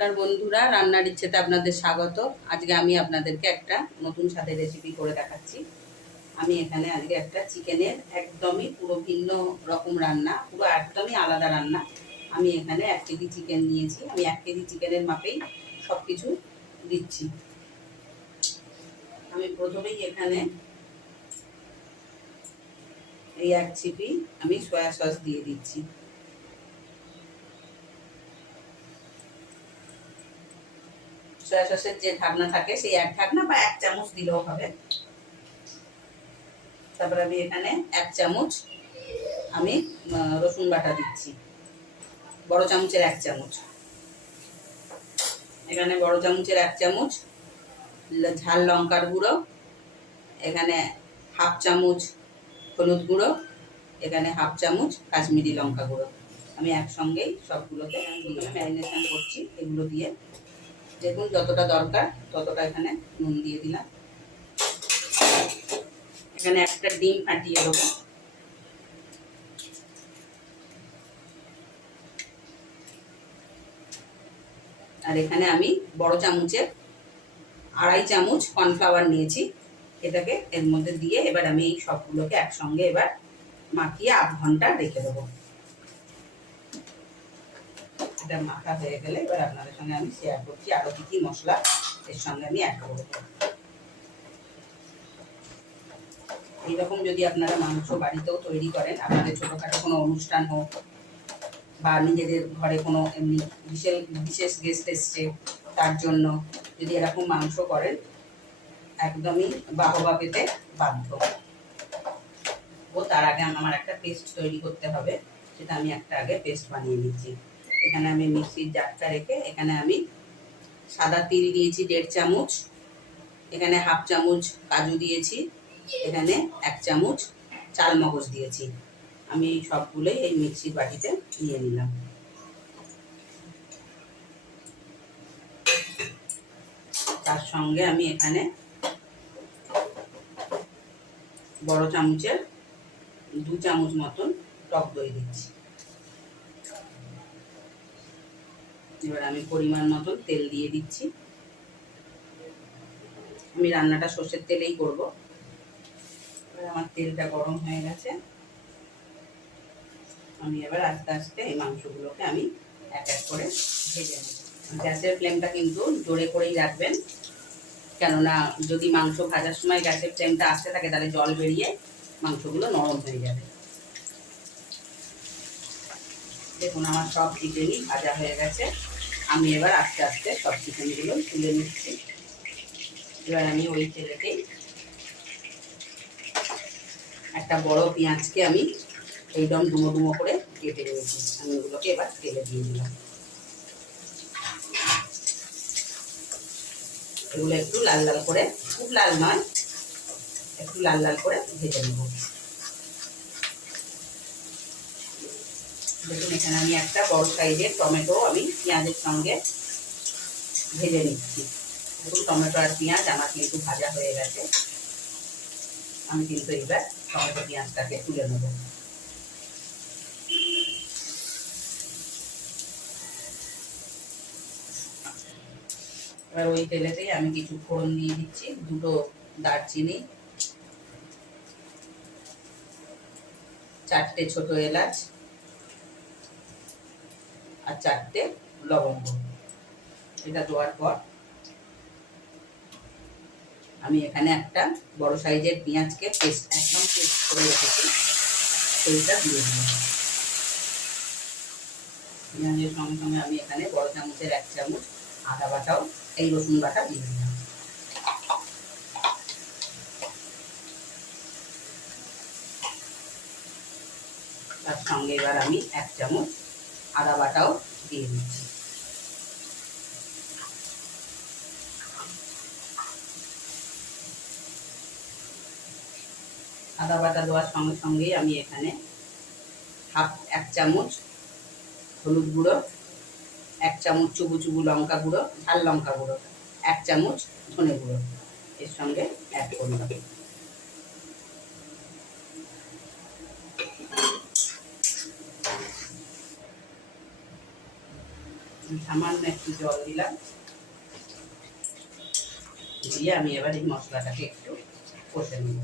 নমস্কার বন্ধুরা, রান্নার ইচ্ছেতে আপনাদের স্বাগত। আজকে আমি আপনাদেরকে একটা নতুন স্বাদের রেসিপি করে দেখাচ্ছি। আমি এখানে আজকে একটা চিকেনের একদমই পুরো ভিন্ন রকম রান্না, পুরো একদমই আলাদা রান্না। আমি এখানে 1 কেজি চিকেন নিয়েছি। আমি 1 কেজি চিকেনের মাপেই সব কিছু দিচ্ছি। আমি প্রথমেই এখানে এই 1 চিপি আমি সয়া সস দিয়ে দিচ্ছি। সয়া সসের যে ঢাকনা থাকে সেই 1 ঢাকনা বা 1 চামচ দিলেও হবে। তারপরে আমি এখানে 1 চামচ আমি রসুন বাটা দিচ্ছি, বড় চামচের 1 চামচ। এখানে বড় চামচের 1 চামচ ঝাল লঙ্কার গুঁড়ো, এখানে 1/2 চামচ হলুদ গুঁড়ো, এখানে 1/2 চামচ কাশ্মীরি লঙ্কা গুঁড়ো। আমি একসঙ্গেই সবগুলোকে ম্যারিনেশন করছি। এগুলো দিয়ে দেখুন যতটা দরকার ততটা এখানে নুন দিয়ে দিলাম। এখানে একটা ডিম ফাটিয়ে দেবো। আর এখানে আমি বড় চামচের 2.5 চামচ কর্নফ্লাওয়ার নিয়েছি। এটাকে এর মধ্যে দিয়ে এবার আমি এই সবগুলোকে একসঙ্গে এবার মাখিয়ে 1/2 ঘন্টা রেখে দেবো। এটা মাখা হয়ে গেলে এবার আপনাদের সঙ্গে আমি শেয়ার করছি আরো কি কি মশলা এর সঙ্গে আমি অ্যাড করবো। এইরকম যদি আপনারা মাংস বাড়িতেও তৈরি করেন, আপনাদের ছোটোখাটো কোনো অনুষ্ঠান হোক বা নিজেদের ঘরে কোনো এমনি বিশেষ গেস্ট এসছে তার জন্য যদি এরকম মাংস করেন, একদমই বাহবা পেতে বাধ্য। ও তার আগে আমার একটা পেস্ট তৈরি করতে হবে, সেটা আমি একটা আগে পেস্ট বানিয়ে নিচ্ছি। এখানে আমি মিক্সির জারটা রেখে এখানে আমি সাদা তিল দিয়েছি 1.5 চামচ, এখানে 1/2 চামচ কাজু দিয়েছি, এখানে 1 চামচ চাল মগজ দিয়েছি। আমি এই সবগুলোই এই মিক্সির বাটিতে নিয়ে নিলাম। তার সঙ্গে আমি এখানে বড় চামচের 2 চামচ মতন টক দই দিচ্ছি। এবার আমি পরিমাণ মতন তেল দিয়ে দিচ্ছি। আমি রান্নাটা সর্ষের তেলেই করব। আমার তেলটা গরম হয়ে গেছে। আমি এবার আস্তে আস্তে এই মাংসগুলোকে আমি এক এক করে ভেজে নেব। গ্যাসের ফ্লেমটা কিন্তু জোরে করেই রাখবেন, কেননা যদি মাংস ভাজার সময় গ্যাসের ফ্লেমটা আস্তে থাকে তাহলে জল বেরিয়ে মাংসগুলো নরম হয়ে যাবে। দেখুন আমার সব চিকেনই ভাজা হয়ে গেছে। আমি এবার আস্তে আস্তে সব চিকেনগুলো তুলে নিচ্ছি। এবার আমি ওই তেলেতেই একটা বড় পেঁয়াজকে আমি এইদম ডুমো ডুমো করে কেটে নিয়েছি। আমি ওগুলোকে এবার তেলে দিয়ে দিলাম। এগুলো একটু লাল লাল করে, খুব লাল নয়, একটু লাল লাল করে ভেজে নেব। দেখুন এখানে আমি একটা বড় সাইজের টমেটো আমি পেঁয়াজের সঙ্গে ভেজে নিচ্ছি। দেখুন টমেটো আর পেঁয়াজ আমার কিন্তু ভাজা হয়ে গেছে। আমি কিন্তু এবার টমেটো পেঁয়াজটাকে তুলে নেব। এবার ওই তেলেতেই আমি কিছু ফোড়ন দিয়ে দিচ্ছি। 2টো দারচিনি, 4টে ছোট এলাচ আর 4টে লবঙ্গ। এটা দেওয়ার পর আমি এখানে একটা বড় সাইজের পেঁয়াজকে একদম পেস্ট করে রেখেছি, সেইটা দিয়ে দিলাম। পেঁয়াজের সঙ্গে সঙ্গে আমি এখানে বড় চামচের 1 চামচ আদা বাটাও, এই রসুন বাটা দিয়ে দিলাম। তার সঙ্গে এবার আমি 1 চামচ আদা বাটাও দিয়ে দিচ্ছি। আদা বাটা দেওয়ার সঙ্গে সঙ্গেই আমি এখানে 1 চামচ হলুদ গুঁড়ো, 1 চামচ চুবু চুবু লঙ্কা গুঁড়ো, ঝাল লঙ্কা গুঁড়ো, 1 চামচ ধনে গুঁড়ো এর সঙ্গে অ্যাড করলাম। সামান্য একটু জল দিলাম, দিয়ে আমি এবার এই মশলাটাকে একটু কষে নেব।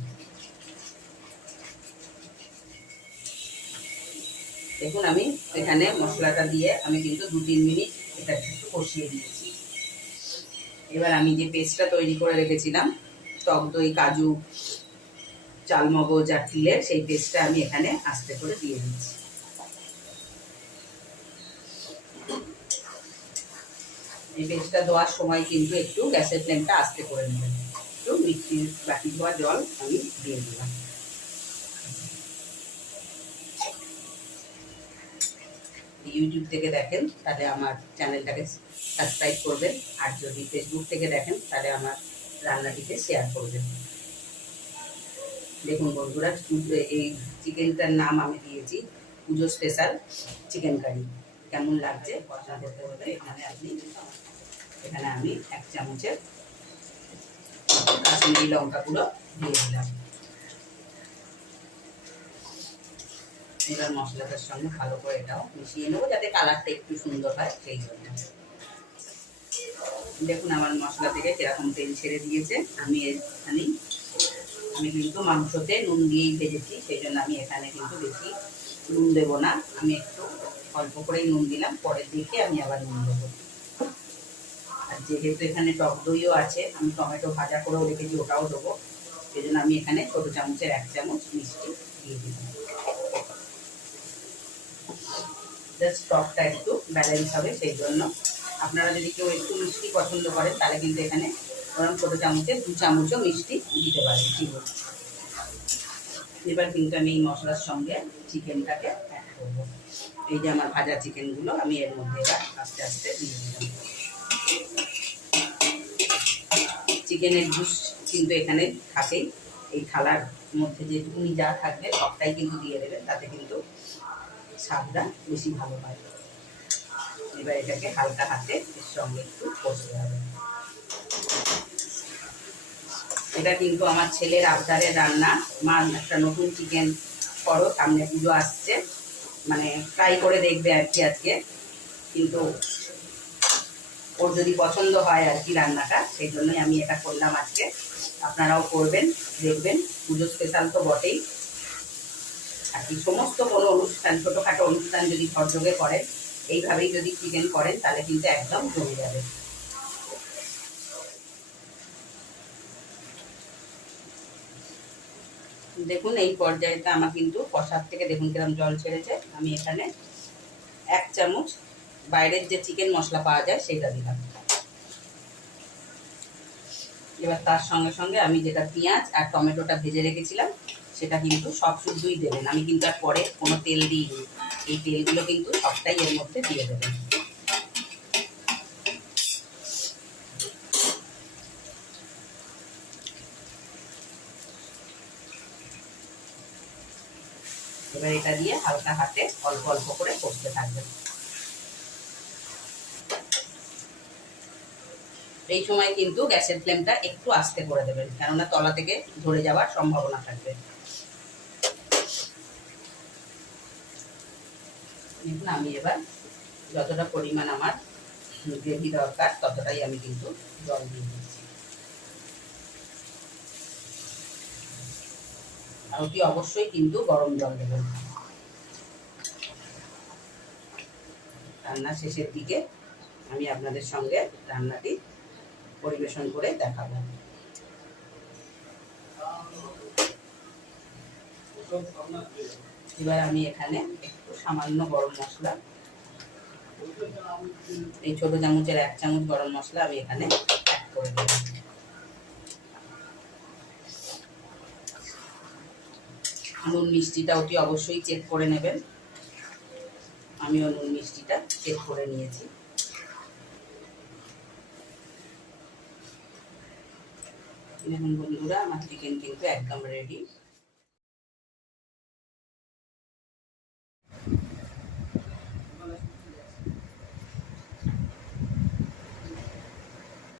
দেখুন আমি এখানে মশলাটা দিয়ে আমি কিন্তু 2-3 মিনিট এটা একটু কষিয়ে দিয়েছি। এবার আমি যে পেস্টটা তৈরি করে রেখেছিলাম টক দই, কাজু, চালমগজ আর তিলের, সেই পেস্টটা আমি এখানে আস্তে করে দিয়ে দিচ্ছি। এই পেস্টটা দেওয়ার সময় কিন্তু একটু গ্যাসের ফ্লেমটা আস্তে করে নেবেন। একটু মিক্সির বাটি ধোয়া জল আমি দিয়ে দিলাম। ইউটিউব থেকে দেখেন তাহলে আমার চ্যানেলটাকে সাবস্ক্রাইব করবেন, আর যদি ফেসবুক থেকে দেখেন তাহলে আমার রান্নাটিকে শেয়ার করবেন। দেখুন বন্ধুরা, এই চিকেনটার নাম আমি দিয়েছি পুজো স্পেশাল চিকেন কারি। কেমন লাগছে আপনাদের বলতে। এখানে আমি 1 চামচের কাশ্মীরি লঙ্কা গুঁড়ো দিয়ে দিলাম। এবার মশলাটার সঙ্গে ভালো করে এটাও মিশিয়ে নেবো, যাতে কালারটা একটু সুন্দর হয় সেই জন্য। দেখুন আমার মশলা থেকে কিরকম তেল ছেড়ে দিয়েছে। আমি কিন্তু মাংসতে নুন দিয়েই ভেজেছি, সেই জন্য আমি এখানে কিন্তু বেশি নুন দেবো না। আমি একটু অল্প করেই নুন দিলাম, পরের দিকে আমি আবার নুন দেবো। আর যেহেতু এখানে টক দইও আছে, আমি টমেটো ভাজা করেও রেখেছি, ওটাও দেবো। সেই জন্য আমি এখানে ছোটো চামচের 1 চামচ মিষ্টি দিয়ে দিলাম। জাস্ট টকটা একটু ব্যালেন্স হবে, সেই জন্য আপনারা যদি কেউ একটু মিষ্টি পছন্দ করেন তাহলে কিন্তু এখানে ওরকম ছোটো চামচের 2 চামচও মিষ্টি দিতে পারেন। ঠিক আছে, এবার কিন্তু আমি এই মশলার সঙ্গে চিকেনটাকে অ্যাড করবো। এই যে আমার ভাজা চিকেনগুলো আমি এর মধ্যে এবার আস্তে আস্তে দিয়ে দিলাম। চিকেনের জুস কিন্তু এখানে থাকেই, এই থালার মধ্যে যেটুকুনি যা থাকবে সবটাই কিন্তু দিয়ে দেবেন, তাতে কিন্তু স্বাদটা বেশি ভালো হয়। এবার এটাকে হালকা হাতে এর সঙ্গে একটু কষতে হবে। এটা কিন্তু আমার ছেলের আবদারের রান্না। মা একটা নতুন চিকেন করো, সামনে পুজো আসছে, মানে ট্রাই করে দেখবে আর কি আজকে। কিন্তু ওর যদি পছন্দ হয় আর কি রান্নাটা, সেই জন্যই আমি এটা করলাম আজকে। আপনারাও করবেন, দেখবেন। পুজো স্পেশাল তো বটেই, আর কি সমস্ত কোনো অনুষ্ঠান, ছোটোখাটো অনুষ্ঠান যদি ঘরযোগে করেন, এইভাবেই যদি চিকেন করেন তাহলে কিন্তু একদম জমে যাবে। দেখুন এই পর্যায়েতে আমার কিন্তু কষার থেকে দেখুন কিরকম জল ছেড়েছে। আমি এখানে 1 চামচ বাইরের যে চিকেন মশলা পাওয়া যায় সেটা দিলাম। এবার তার সঙ্গে সঙ্গে আমি যেটা পেঁয়াজ আর টমেটোটা ভেজে রেখেছিলাম সেটা কিন্তু সব শুদ্ধই দেবেন। আমি কিন্তু আর পরে কোনো তেল দিইনি, এই তেলগুলো কিন্তু সবটাই এর মধ্যে দিয়ে দেবেন। এবার এটা দিয়ে হালকা হাতে অল্প অল্প করে কষতে থাকবেন। এই সময় কিন্তু গ্যাসের ফ্লেমটা একটু আস্তে করে দেবেন, কেননা তলা থেকে ধরে যাওয়ার সম্ভাবনা থাকবে। দেখুন আমি এবার যতটা পরিমাণ আমার গ্রেভি দরকার ততটাই আমি কিন্তু জল দিয়ে দিচ্ছি। আর অতি অবশ্যই কিন্তু গরম জল দেবেন। রান্না শেষের দিকে আমি আপনাদের সঙ্গে রান্নাটি পরিবেশন করে দেখাবো। এবার আমি এখানে একটু সামান্য গরম মশলা, এই ছোট চামচের 1 চামচ গরম মশলা আমি এখানে অ্যাড করে দিলাম। নুন মিষ্টিটা অতি অবশ্যই চেক করে নেবেন। আমিও নুন মিষ্টিটা চেক করে নিয়েছি। দেখুন বন্ধুরা, আমার চিকেন কিন্তু একদম রেডি।